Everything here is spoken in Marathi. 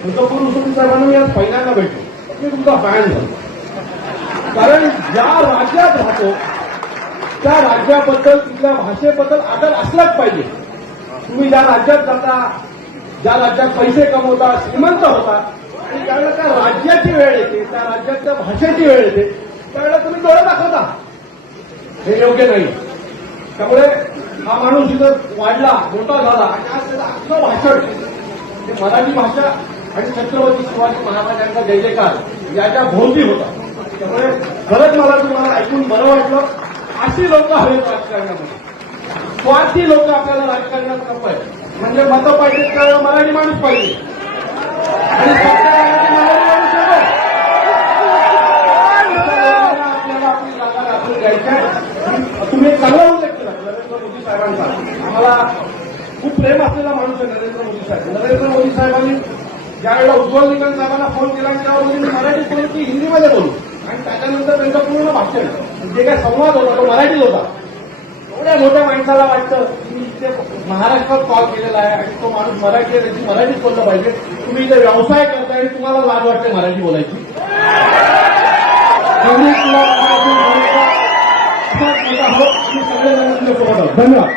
मुसुडी साहेबांना मी आज पहिल्यांदा भेटलो. मी तुमचा फॅन झालो. कारण ज्या राज्यात राहतो त्या राज्याबद्दल तिथल्या भाषेबद्दल आदर असलाच पाहिजे. तुम्ही ज्या राज्यात जाता, ज्या राज्यात पैसे कमवता, श्रीमंत होता, आणि त्यावेळेला त्या राज्याची वेळ येते, त्या राज्याच्या भाषेची वेळ येते, त्यावेळेला तुम्ही डोळे दाखवता. हे योग्य नाही. त्यामुळे हा माणूस इथं वाढला, मोठा झाला आणि आज त्याचं अख्खं भाषण हे मराठी भाषा आणि छत्रपती शिवाजी महाराजांचा जय जयकार याच्या भोवती होता. त्यामुळे खरंच मला तुम्हाला ऐकून बरं वाटलं. अशी लोक हवेत राजकारणामध्ये. स्वार्थी लोक आपल्याला राजकारणात नको आहे. म्हणजे मतं पाहिजे त्यावेळेला मराठी माणूस पाहिजे आणि मराठी माणूस नको. आपल्याला आपली जागा राखून घ्यायची आहे. तुम्ही एक चांगला उल्लेख केला नरेंद्र मोदी साहेबांचा. आम्हाला खूप प्रेम असलेला माणूस आहे नरेंद्र मोदी साहेब. नरेंद्र मोदी साहेबांनी ज्यावेळेला उज्ज्वल निकम साहेबांना फोन केला त्यावेळेला मी मराठीत बोलू की हिंदीमध्ये बोलू, आणि त्याच्यानंतर त्यांचं पूर्ण भाषण जे काय संवाद होता तो मराठीत होता. एवढ्या मोठ्या माणसाला वाटतं की मी इथे महाराष्ट्रात कॉल केलेला आहे आणि तो माणूस मराठी आहे, त्याची मराठीत बोललं पाहिजे. तुम्ही इथे व्यवसाय करताय आणि तुम्हाला लाज वाटते मराठी बोलायची. धन्यवाद.